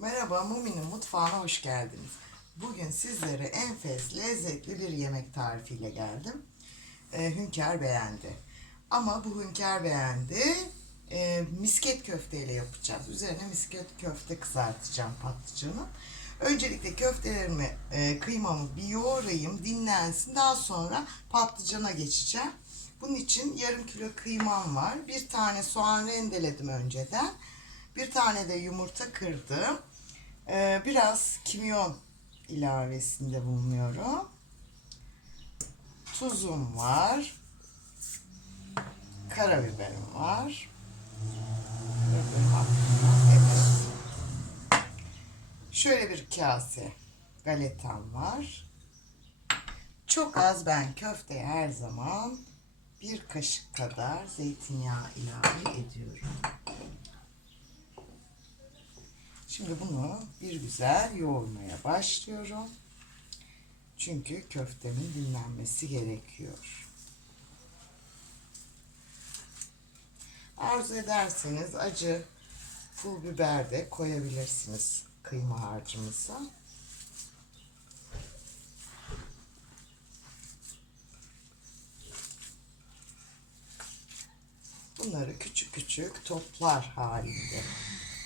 Merhaba Mumi'nin mutfağına hoş geldiniz. Bugün sizlere enfes lezzetli bir yemek tarifiyle geldim. Ee, hünkâr beğendi. Ama bu hünkâr beğendi e, misket köfteyle yapacağız. Üzerine misket köfte kızartacağım patlıcanı. Öncelikle köftelerimi, e, kıymamı bir yoğurayım, dinlensin. Daha sonra patlıcana geçeceğim. Bunun için yarım kilo kıymam var. Bir tane soğan rendeledim önceden. Bir tane de yumurta kırdım. Ee, biraz kimyon ilavesinde bulunuyorum. Tuzum var. Karabiberim var. Evet. Şöyle bir kase galetam var. Çok az ben köfteye her zaman bir kaşık kadar zeytinyağı ilave ediyorum. Şimdi bunu bir güzel yoğurmaya başlıyorum. Çünkü köftemin dinlenmesi gerekiyor. Arzu ederseniz acı pul biber de koyabilirsiniz kıyma harcımıza. Bunları küçük küçük toplar halinde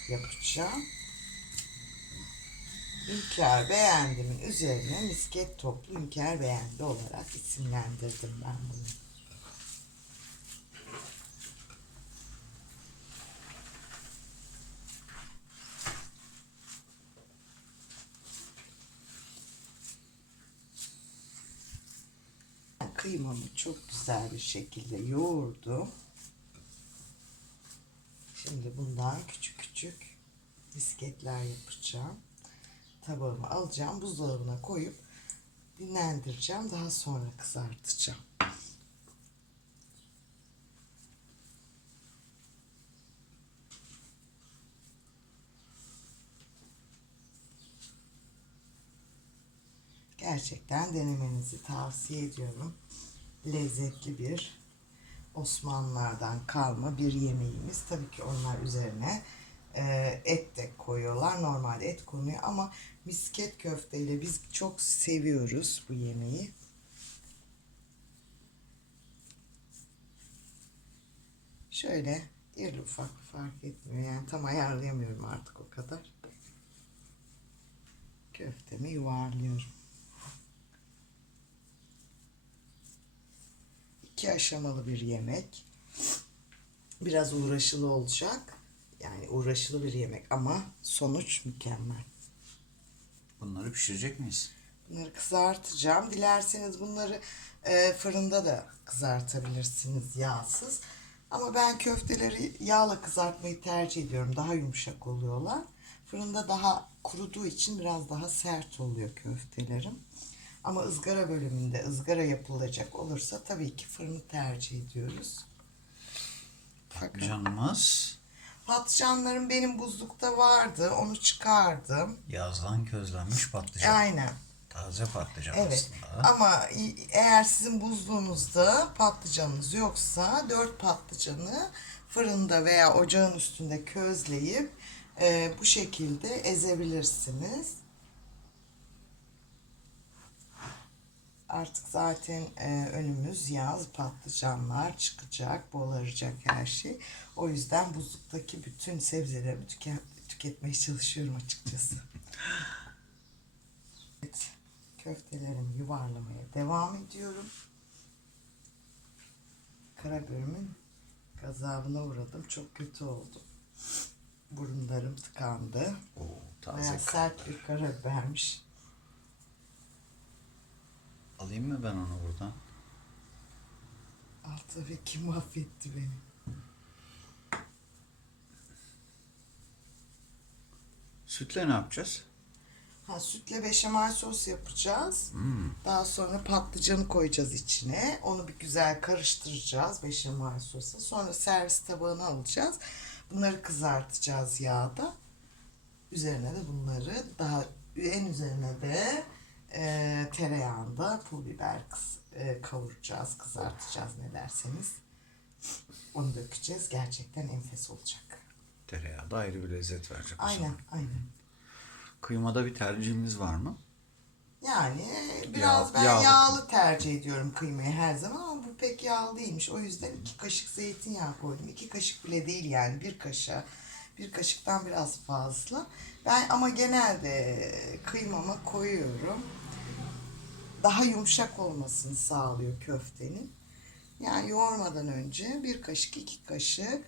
yapacağım. Hünkâr beğendimin üzerine misket toplu hünkâr beğendi olarak isimlendirdim ben bunu. Kıymamı çok güzel bir şekilde yoğurdum. Şimdi bundan küçük küçük misketler yapacağım. Tabağıma alacağım, buzdolabına koyup dinlendireceğim. Daha sonra kızartacağım. Gerçekten denemenizi tavsiye ediyorum. Lezzetli bir Osmanlılardan kalma bir yemeğimiz. Tabii ki onlar üzerine e, et de koyuyorlar. Normalde et konuyor ama misket köfteyle biz çok seviyoruz bu yemeği. Şöyle irli ufak fark etmiyor. Yani tam ayarlayamıyorum artık o kadar. Köftemi yuvarlıyorum. iki aşamalı bir yemek. Biraz uğraşılı olacak. Yani uğraşılı bir yemek ama sonuç mükemmel. Bunları pişirecek miyiz? Bunları kızartacağım. Dilerseniz bunları e, fırında da kızartabilirsiniz yağsız. Ama ben köfteleri yağla kızartmayı tercih ediyorum. Daha yumuşak oluyorlar. Fırında daha kuruduğu için biraz daha sert oluyor köftelerim. Ama ızgara bölümünde ızgara yapılacak olursa tabii ki fırını tercih ediyoruz. Patlıcanımız patlıcanlarım benim buzlukta vardı. Onu çıkardım. yazdan közlenmiş patlıcan. Aynen. Taze patlıcan Evet. aslında. Ama eğer sizin buzluğunuzda patlıcanınız yoksa dört patlıcanı fırında veya ocağın üstünde közleyip e, bu şekilde ezebilirsiniz. Artık zaten e, önümüz yaz patlıcanlar çıkacak, bolaracak her şey. O yüzden buzluktaki bütün sebzelerimi tüke- tüketmeye çalışıyorum açıkçası. Evet, köftelerimi yuvarlamaya devam ediyorum. Karabörümün gazabına uğradım. Çok kötü oldum. Burunlarım tıkandı. Oo, taze. Bayağı sert bir karabibermiş. Alayım mı ben onu buradan? Al tabii ki mahvetti beni. Sütle ne yapacağız? Ha, sütle beşamel sos yapacağız. Daha sonra patlıcanı koyacağız içine. Onu bir güzel karıştıracağız beşamel sosu. Sonra servis tabağına alacağız. Bunları kızartacağız yağda. Üzerine de bunları daha en üzerine de e, tereyağında pul biber kız- e, kavuracağız, kızartacağız ne derseniz. Onu dökeceğiz. Gerçekten enfes olacak. Tereyağı da ayrı bir lezzet verecek. o Aynen, zaman. aynen. Kıymada bir tercihimiz var mı? Yani biraz Yağ- ben yağlı. yağlı tercih ediyorum kıymayı her zaman ama bu pek yağlı değilmiş. O yüzden iki kaşık zeytinyağı koydum. İki kaşık bile değil yani bir kaşığa. Bir kaşıktan biraz fazla. Ben ama genelde kıymama koyuyorum. Daha yumuşak olmasını sağlıyor köftenin. Yani yoğurmadan önce bir kaşık iki kaşık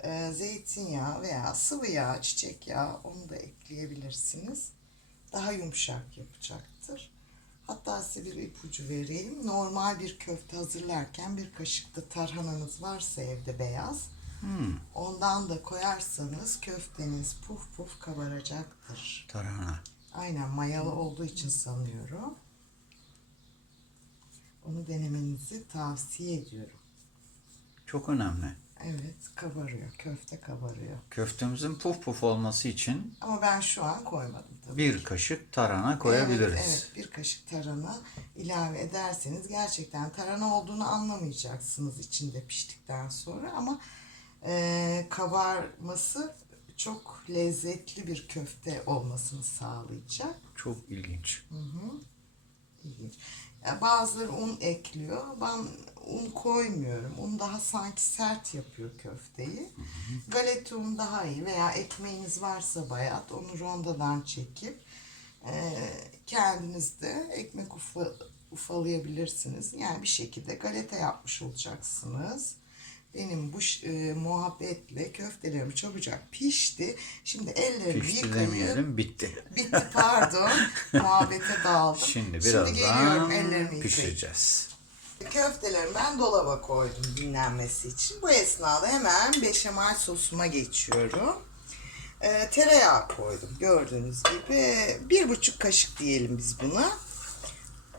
e, zeytinyağı veya sıvı yağ, çiçek yağı onu da ekleyebilirsiniz. Daha yumuşak yapacaktır. Hatta size bir ipucu vereyim. Normal bir köfte hazırlarken bir kaşık da tarhananız varsa evde beyaz. Hmm, Ondan da koyarsanız köfteniz puf puf kabaracaktır. tarhana. Aynen mayalı olduğu için sanıyorum. Onu denemenizi tavsiye ediyorum. Çok önemli. Evet kabarıyor. Köfte kabarıyor. Köftemizin puf puf olması için Ama ben şu an koymadım tabii. bir kaşık tarhana koyabiliriz. Evet, evet bir kaşık tarhana ilave ederseniz gerçekten tarhana olduğunu anlamayacaksınız içinde piştikten sonra ama e, kabarması çok lezzetli bir köfte olmasını sağlayacak. Çok ilginç. İlginç. Ya bazıları un ekliyor. Ben un koymuyorum. Un daha sanki sert yapıyor köfteyi. Galeta un daha iyi veya ekmeğiniz varsa bayat onu rondodan çekip e, kendiniz de ekmek ufa, ufalayabilirsiniz. Yani bir şekilde galeta yapmış olacaksınız. Benim bu e, muhabbetle köftelerim çabucak pişti. Şimdi ellerimi Pişti yıkayıp demeyelim bitti. Bitti pardon. Muhabbete daldım. Şimdi birazdan ellerimi yıkayıp. pişireceğiz. Köftelerimi ben dolaba koydum dinlenmesi için. Bu esnada hemen beşamel sosuma geçiyorum. Ee, tereyağı koydum gördüğünüz gibi. Bir buçuk kaşık diyelim biz buna.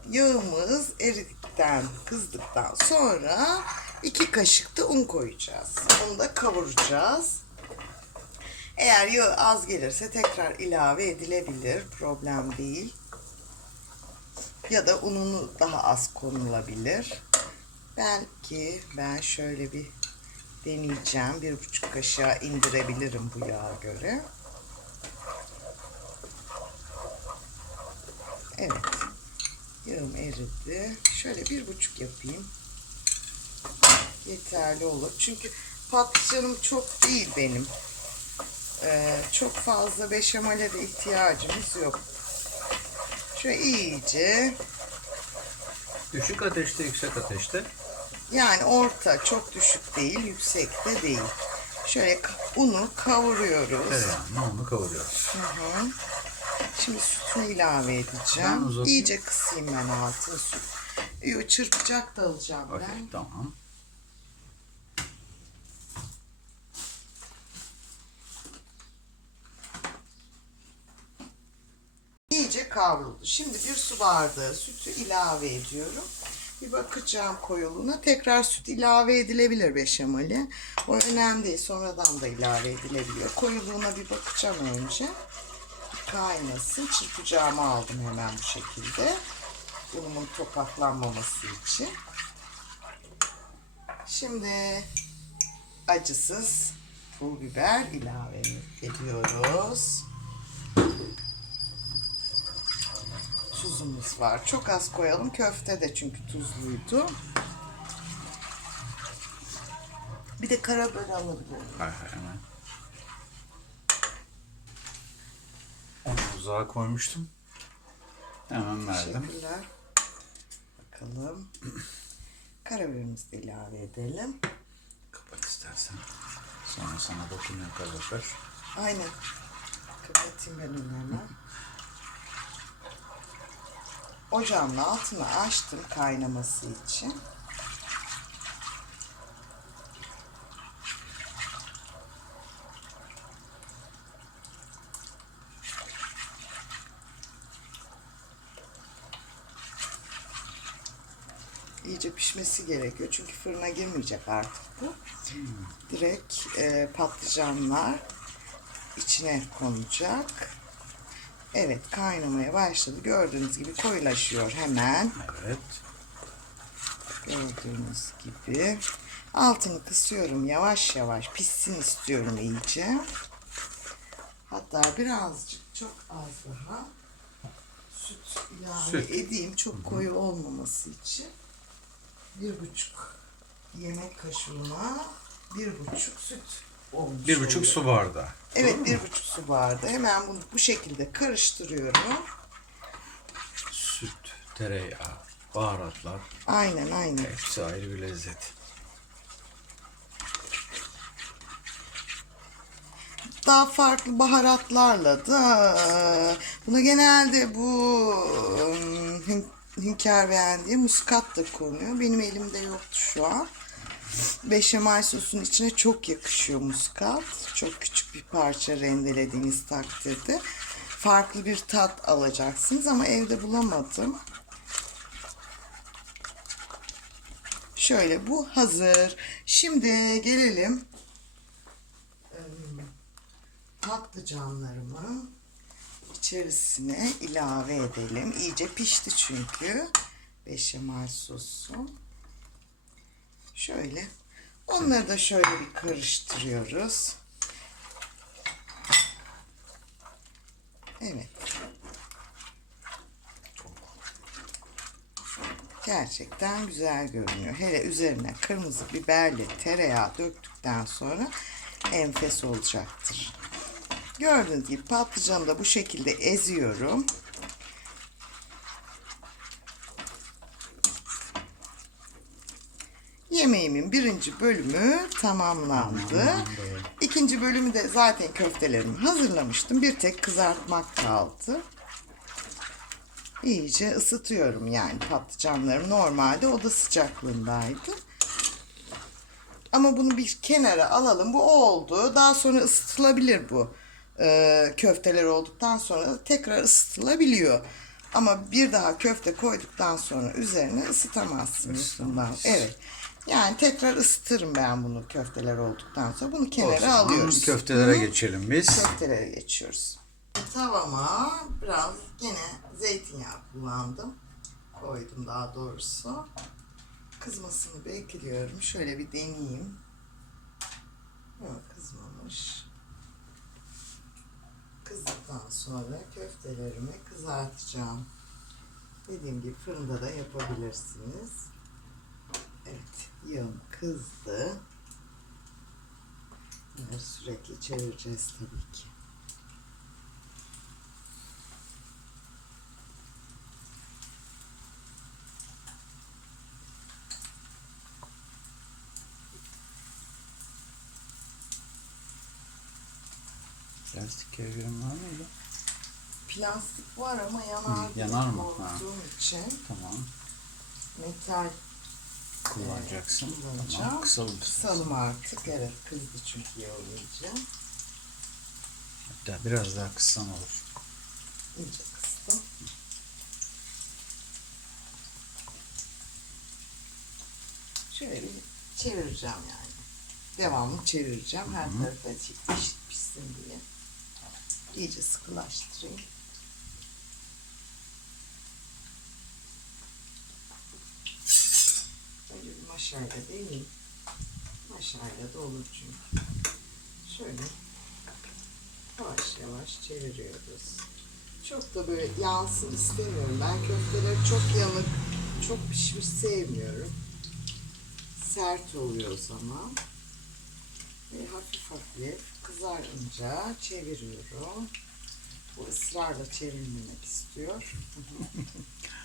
Yağımız eridikten, kızdıktan sonra iki kaşık da un koyacağız. Onu da kavuracağız. Eğer az gelirse tekrar ilave edilebilir. Problem değil. Ya da ununu daha az konulabilir. Belki ben şöyle bir deneyeceğim. Bir buçuk kaşığa indirebilirim bu yağa göre. Evet. Yağım eridi. Şöyle bir buçuk yapayım. Yeterli olur. Çünkü patlıcanım çok değil benim. Ee, çok fazla beşamele de ihtiyacımız yok. Şöyle iyice Düşük ateşte, yüksek ateşte. yani orta çok düşük değil yüksek de değil. Şöyle unu kavuruyoruz. Tereyağını onu kavuruyoruz. Hı hı. Şimdi sütünü ilave edeceğim. İyice kısayım ben altını süt. Çırpacak da alacağım Okey, ben. tamam. Kavruldu. Şimdi bir su bardağı sütü ilave ediyorum. Bir bakacağım koyuluğuna. Tekrar süt ilave edilebilir beşameli. O önemli değil. Sonradan da ilave edilebiliyor. Koyuluğuna bir bakacağım önce. Kaynasın. Çırpacağımı aldım hemen bu şekilde. Unumun topaklanmaması için. Şimdi acısız pul biber ilave ediyoruz. Tuzumuz var. Çok az koyalım. Köfte de çünkü tuzluydu. Bir de karabiber alabilirim. Hay hay hemen. Onu uzağa koymuştum. Hemen verdim. Teşekkürler. Bakalım. Karabiberimizi de ilave edelim. Kapat istersen. Sonra sana dokunuyor karabiber. Aynen. Kapatayım ben onu hemen. Ocağımın altını açtım kaynaması için. iyice pişmesi gerekiyor. Çünkü fırına girmeyecek artık bu. Direkt e, patlıcanlar içine konacak. Evet kaynamaya başladı. Gördüğünüz gibi koyulaşıyor hemen. Evet. Gördüğünüz gibi. Altını kısıyorum yavaş yavaş pişsin istiyorum iyice. Hatta birazcık çok az daha süt ilave Süt. edeyim. Çok koyu olmaması için. Bir buçuk yemek kaşığına bir buçuk süt Bir buçuk su bardağı. Evet bir buçuk su bardağı. Hemen bunu bu şekilde karıştırıyorum. Süt, tereyağı, baharatlar Aynen aynen. hepsi ayrı bir lezzet. daha farklı baharatlarla da buna genelde bu hünkâr beğendiği muskat da konuyor. Benim elimde yoktu şu an. Beşamel sosun içine çok yakışıyor muskat. Çok küçük bir parça rendelediğiniz takdirde farklı bir tat alacaksınız ama evde bulamadım. Şöyle bu hazır. Şimdi gelelim patlıcanlarımı içerisine ilave edelim. İyice pişti çünkü beşamel sosu. Şöyle. Onları da şöyle bir karıştırıyoruz. Evet. Gerçekten güzel görünüyor. Hele üzerine kırmızı biberli tereyağı döktükten sonra enfes olacaktır. Gördüğünüz gibi patlıcanı da bu şekilde eziyorum. Yemeğimin birinci bölümü tamamlandı. İkinci bölümü de zaten köftelerimi hazırlamıştım. Bir tek kızartmak kaldı. İyice ısıtıyorum yani patlıcanlarım normalde oda sıcaklığındaydı. Ama bunu bir kenara alalım. Bu oldu. Daha sonra ısıtılabilir bu. Ee, köfteler olduktan sonra tekrar ısıtılabiliyor. Ama bir daha köfte koyduktan sonra üzerine ısıtamazsınız bundan. Evet. Yani tekrar ısıtırım ben bunu köfteler olduktan sonra. Bunu kenara zaman alıyoruz. Köftelere Hı? geçelim biz. köftelere geçiyoruz. Tavama biraz gene zeytinyağı kullandım. Koydum daha doğrusu. Kızmasını bekliyorum. Şöyle bir deneyeyim. Yok kızmamış. Kızdıktan sonra köftelerimi kızartacağım. Dediğim gibi fırında da yapabilirsiniz. Evet, yağım kızdı. Bunları sürekli çevireceğiz tabii ki. Plastik kevgirin var mıydı? Plastik var ama yanar, Hı, yanar mı? korktuğum için Tamam. metal Kullanacaksın. kullanacağım. Kısalım. Kısalım artık. Evet kızdı çünkü yağlayacağım. Hatta biraz daha kıssan olur. İyice kıstım. Şöyle çevireceğim yani. Devamlı çevireceğim. Her tarafa eşit eşit pişsin diye. İyice sıkılaştırayım. Maşayla deneyeyim. Maşayla da olur çünkü. Şöyle yavaş yavaş çeviriyoruz. Çok da böyle yansın istemiyorum. Ben köfteleri çok yanık, çok pişmiş sevmiyorum. Sert oluyor o zaman. Ve hafif hafif kızarınca çeviriyorum. Bu ısrarla çevirmemek istiyor.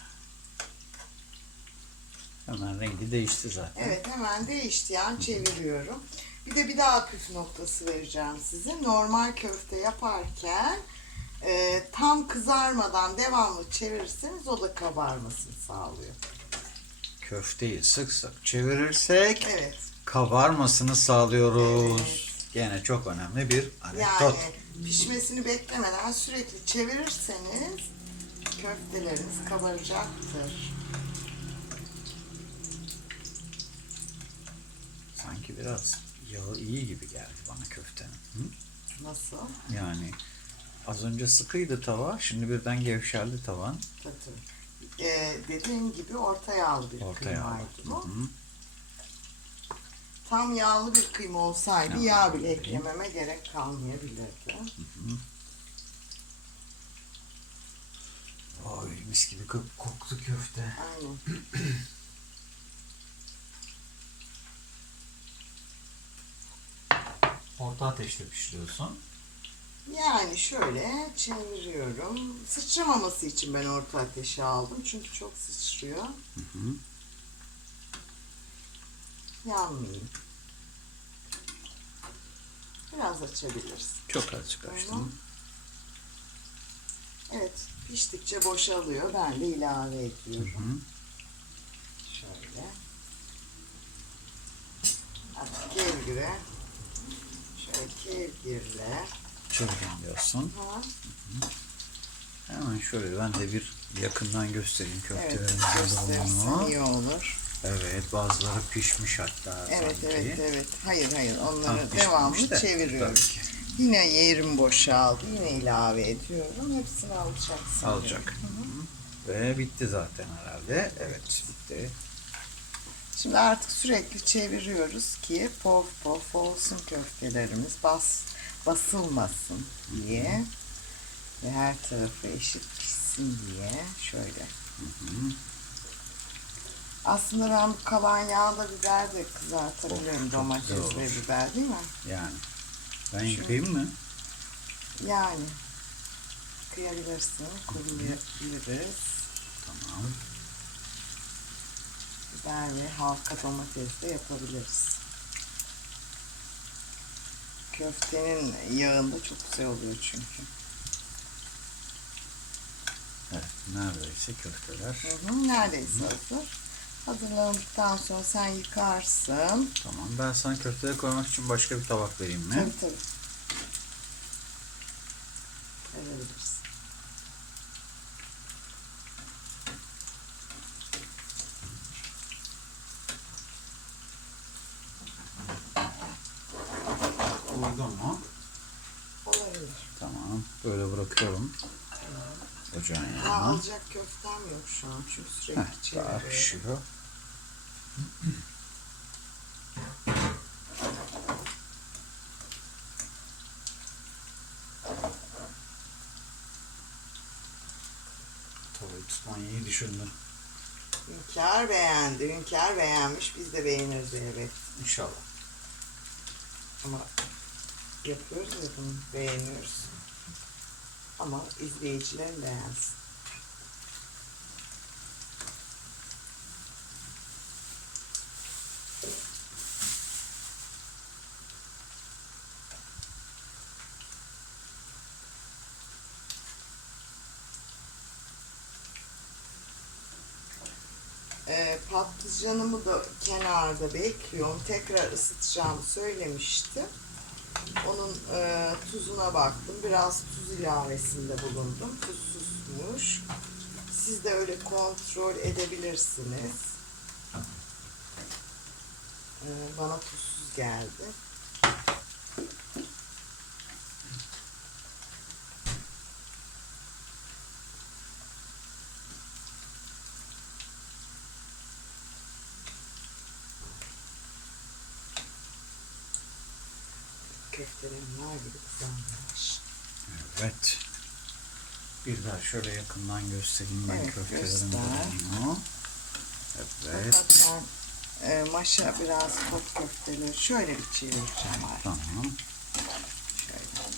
Hemen rengi değişti zaten. Evet hemen değişti yani çeviriyorum. Bir de bir daha püf noktası vereceğim size. Normal köfte yaparken e, tam kızarmadan devamlı çevirirseniz o da kabarmasını sağlıyor. Köfteyi sık sık çevirirsek Evet. kabarmasını sağlıyoruz. Gene çok önemli bir Yani anekdot. pişmesini beklemeden sürekli çevirirseniz köfteleriniz kabaracaktır. Sanki biraz yağı iyi gibi geldi bana köftenin. Hı? Nasıl? Yani az önce sıkıydı tava, şimdi birden gevşeldi tavan. Tabii. Ee, dediğim gibi orta yağlı bir Orta yağlı. kıymaydı bu. Hı. Tam yağlı bir kıyma olsaydı Yağlı yağ bile bir eklememe gerek kalmayabilirdi. Mis gibi kok- koktu köfte. Aynen. Orta ateşte pişiriyorsun. Yani şöyle çeviriyorum. Sıçramaması için ben orta ateşe aldım. Çünkü çok sıçrıyor. hı. Yanmayayım. Biraz açabiliriz. Çok azıcık açtım. Evet, piştikçe boşalıyor. Ben de ilave Hı ediyorum. hı. Şöyle. Artık kevgire. Şöyle kevgirle. Çevireyim diyorsun. Ha, Hemen şöyle ben de bir yakından göstereyim evet, köftelerimizin gösterirsen durumunu. iyi olur. Evet bazıları pişmiş hatta Evet, sanki. evet, evet. Hayır, hayır. Tam Onları pişmemiş devamlı de, ki. Yine yerim boşaldı. Yine ilave ediyorum. Hepsini alacaksın. Alacak. Ve bitti zaten herhalde. Evet bitti. Şimdi artık sürekli çeviriyoruz ki pof pof olsun köftelerimiz. Bas, basılmasın diye. Ve her tarafı eşit pişsin diye. Şöyle. Aslında ben bu kalan yağda biber de çok Domates ve biber değil mi? Yani. Ben yıkayayım mı? Yani. Kıyabilirsin. Kurulayabiliriz. Tamam. Biber ve halka domates de yapabiliriz. Köftenin yağında çok güzel oluyor çünkü. Evet neredeyse köfteler. Hı hı, neredeyse hazır. Hazırlandıktan sonra sen yıkarsın. Tamam ben sana köfteleri koymak için başka bir tabak vereyim mi? Tabii tabii. Verebilirsin. Uygun mu? Olabilir. Tamam. Böyle bırakıyorum. Ocağın Daha yanına. Alacak köftem yok şu an çünkü sürekli Heh, daha çeviriyorum. pişiyor. Tavayı tutmayı iyi düşündün. Hünkar beğendi. Hünkar beğenmiş. Biz de beğeniriz evet. İnşallah. Ama yapıyoruz ya bunu. Beğeniyoruz. Ama izleyicilerin beğensin. Ee, patlıcanımı da kenarda bekliyorum. Tekrar ısıtacağımı söylemiştim. Onun e, tuzuna baktım. Biraz tuz ilavesinde bulundum. Tuzsuzmuş. Siz de öyle kontrol edebilirsiniz. E, bana tuzsuz geldi. Gibi kızarmış. Evet. Bir daha şöyle yakından göstereyim ben Evet, köftelerin durumunu. Evet. Fakat ben e, maşa biraz top köfteleri şöyle bir çevireceğim artık. Tamam. Şöyle.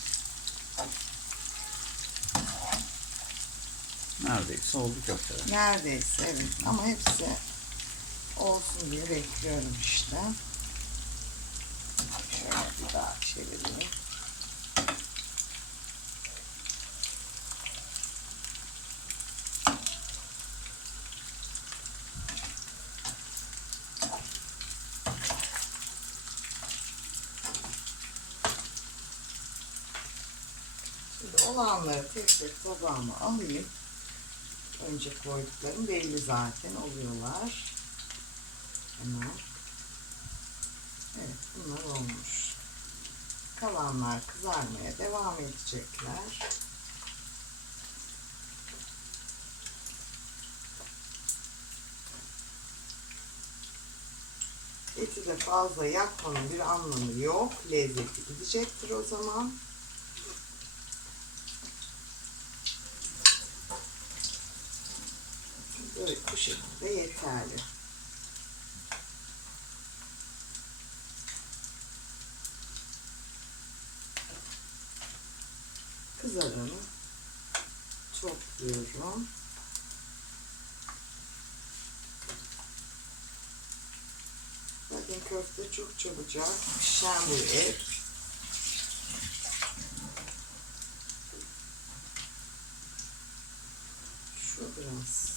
Neredeyse oldu köfteler. Neredeyse evet ama hepsi olsun diye bekliyorum işte. Şöyle bir daha çevireyim. Şimdi olanları tek tek tabağıma alayım. Önce koyduklarım belli zaten oluyorlar. Hemen. Evet bunlar olmuş. Kalanlar kızarmaya devam edecekler. Eti de fazla yakmanın bir anlamı yok. Lezzeti gidecektir o zaman. Böyle bu şekilde yeterli. Kızarını topluyorum. Bakın köfte çok çabucak pişen bir et. Şu biraz.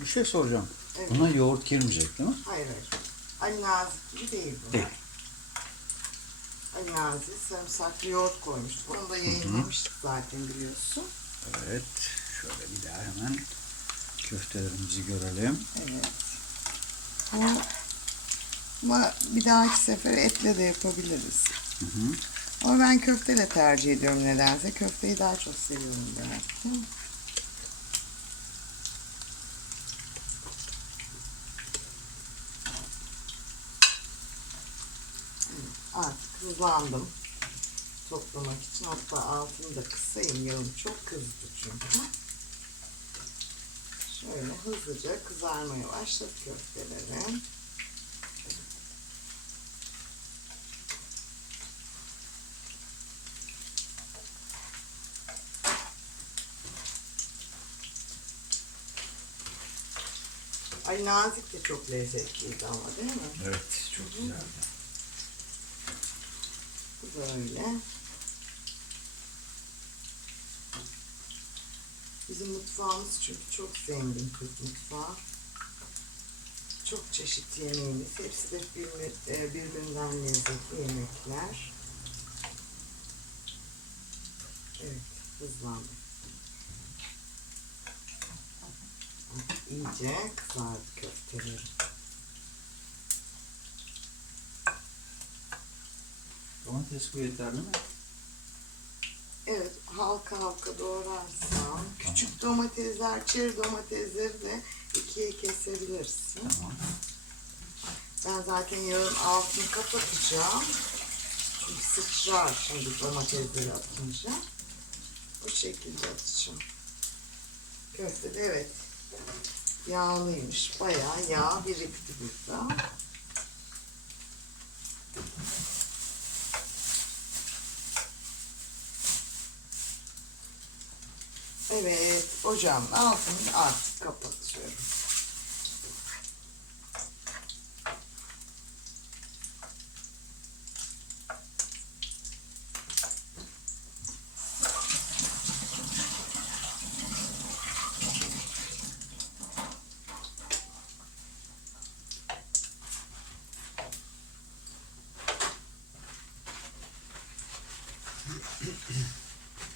Bir şey soracağım. Evet. Buna yoğurt girmeyecek değil mi? Hayır hayır. Ali Nazik gibi değil bu. Değil. Ali Nazik sarımsaklı yoğurt koymuştuk. Onu da yayınlamıştık zaten biliyorsun. Evet. Şöyle bir daha hemen köftelerimizi görelim. Evet. Ama, ama bir dahaki sefer etle de yapabiliriz. Hı hı. Ama ben köfteyle tercih ediyorum nedense. Köfteyi daha çok seviyorum ki. Evet, Artık hızlandım toplamak için. Hatta altını da kısayım. Yağım çok kızdı çünkü. Şöyle hızlıca kızarmaya başladı köftelerim. Ay nazik de çok lezzetliydi ama değil mi? Evet. Çok güzeldi. Böyle. Bizim mutfağımız çünkü çok zengin Türk mutfağı. Çok çeşit yemeğimiz. Hepsi de e, birbirinden lezzetli yemekler. Evet, hızlandı. İyice kızardı köfteleri. Domates bu yeterli mi? Evet, halka halka doğrarsam, küçük domatesler, çeri domatesleri de ikiye kesebilirsin. Tamam. Ben zaten yağın altını kapatacağım. Çünkü sıçrar şimdi domatesleri atınca. Bu şekilde atacağım. Köfte de evet yağlıymış. Bayağı yağ birikti burada. Ocağın altını artık kapatıyorum.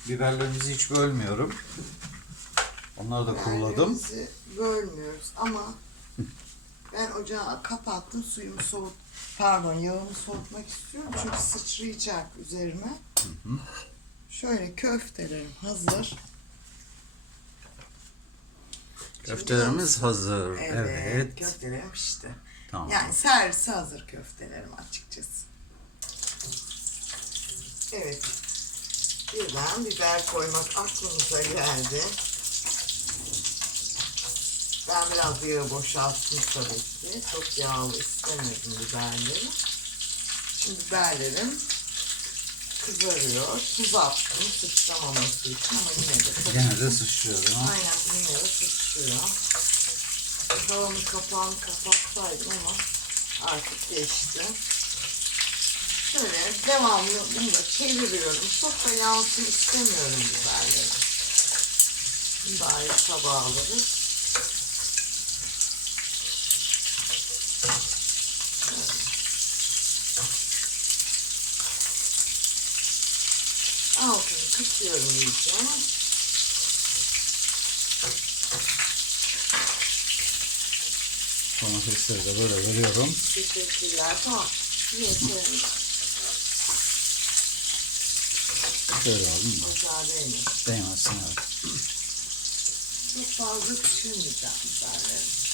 Biberlerimizi hiç bölmüyorum. Onları da. Biberlerimizi bölmüyoruz ama ben ocağı kapattım suyumu soğut pardon yağımı soğutmak istiyorum çünkü sıçrayacak üzerime. Şöyle köftelerim hazır. Köftelerimiz hazır. Evet, Evet. köftelerim pişti. Tamam. Yani servise hazır köftelerim açıkçası. Evet. Birden biber koymak aklımıza geldi. Ben biraz yağı boşalttım tabii ki. Çok yağlı istemedim biberleri. Şimdi biberlerim kızarıyor. Tuz attım sıçramaması için ama yine de Gene de sıçrıyor değil mi? Aynen yine de sıçrıyor. Tavamın kapağını kapatsaydım ama artık geçti. Şöyle devamlı bunu da çeviriyorum. Çok da yansın istemiyorum biberleri. Ayrı tabağa alırız. Kısıyorum iyice. Domatesleri de böyle veriyorum. Teşekkürler. Tamam. Yeterim. Şöyle alayım da. Ocağa değmesin. Değmezsin evet. Çok fazla pişirmeyeceğim biberleri.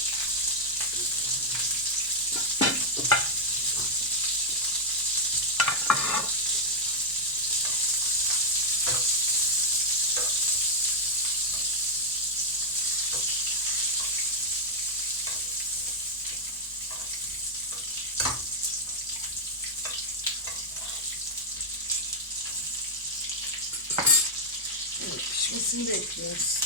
Bekliyoruz.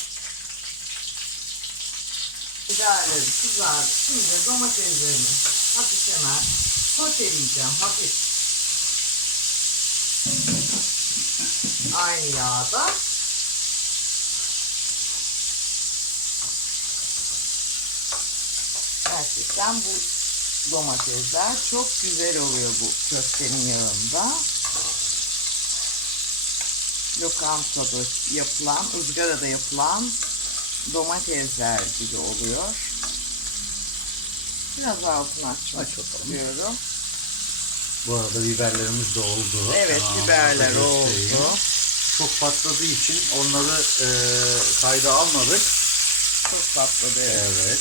Biberleri kızardı. Şimdi domateslerini hafif hemen soteleyeceğim. Hafif. Aynı yağda. Gerçekten bu domatesler çok güzel oluyor bu köftenin yanında. Lokantada yapılan, ızgarada yapılan domatesler gibi oluyor. Biraz altını açmak Aç bakalım. istiyorum. Bu arada biberlerimiz de oldu. Evet, Aa, biberler oldu. Çok patladığı için onları e, kayda almadık. Çok patladı. evet. Evet.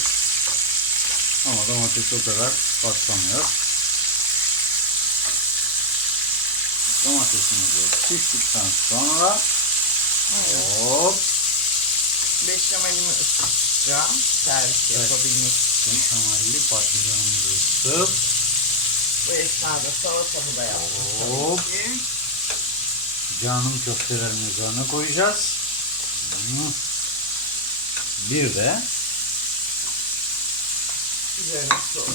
Ama domates o kadar patlamıyor. Domatesimizi piştikten sonra Evet. hop Beşamelimi ısıtacağım. Servis Evet. yapabilmek için. beşamelli patlıcanımızı ısıtıp Bu esnada salatamı da yaptım Hop. canım köftelerin üzerine koyacağız. Bir de Üzerine su.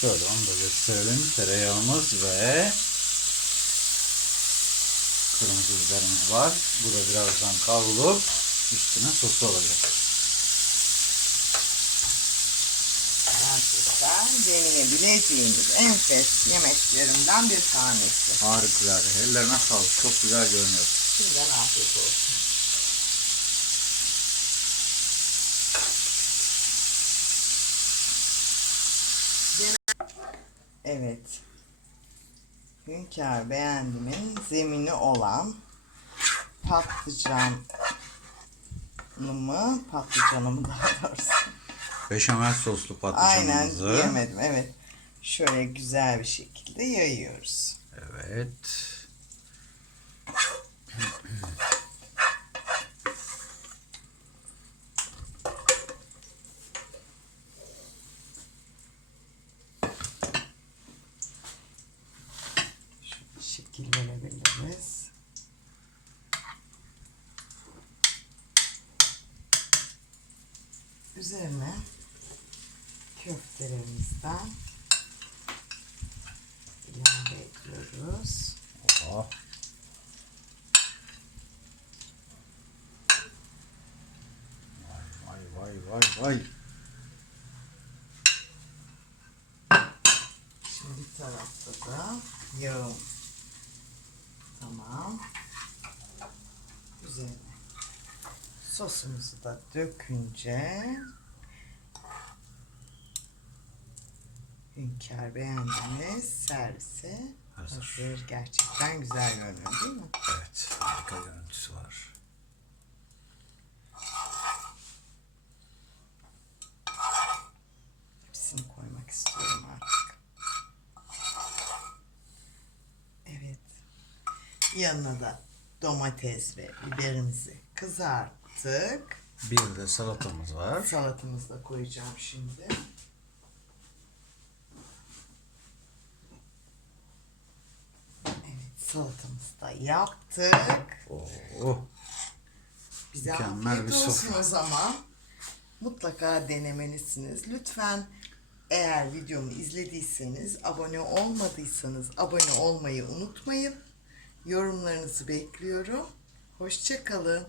şöyle onu da gösterelim. Tereyağımız ve kırmızı biberimiz var. Bu da birazdan kavrulup üstüne sosu olacak. Gerçekten deneyebileceğiniz enfes yemeklerimden bir tanesi. Harikulade. Ellerine sağlık. Çok güzel görünüyor. Şimdiden afiyet olsun. Evet. Hünkar beğendimin zemini olan patlıcanımı, patlıcanımı daha doğrusu. Beşamel soslu Aynen patlıcanımızı. yemedim evet. Şöyle güzel bir şekilde yayıyoruz. Evet. Üzerine köftelerimizden ilave ediyoruz. Oh. Vay vay vay vay. Şimdi bir tarafta da yağım. Tamam. Üzerine sosumuzu da dökünce Hünkar beğendiniz. Servise Hazır. hazır. Gerçekten güzel görünüyor değil mi? Evet, harika görüntüsü var. Hepsini koymak istiyorum artık. Evet. Yanına da domates ve biberimizi kızarttık. Bir de salatamız var. Salatamızı da koyacağım şimdi. Evet salatamızı da yaptık. Oo. Bize Mükemmel afiyet bir olsun sofra. o zaman. Mutlaka denemelisiniz. Lütfen eğer videomu izlediyseniz, abone olmadıysanız abone olmayı unutmayın. Yorumlarınızı bekliyorum. Hoşçakalın.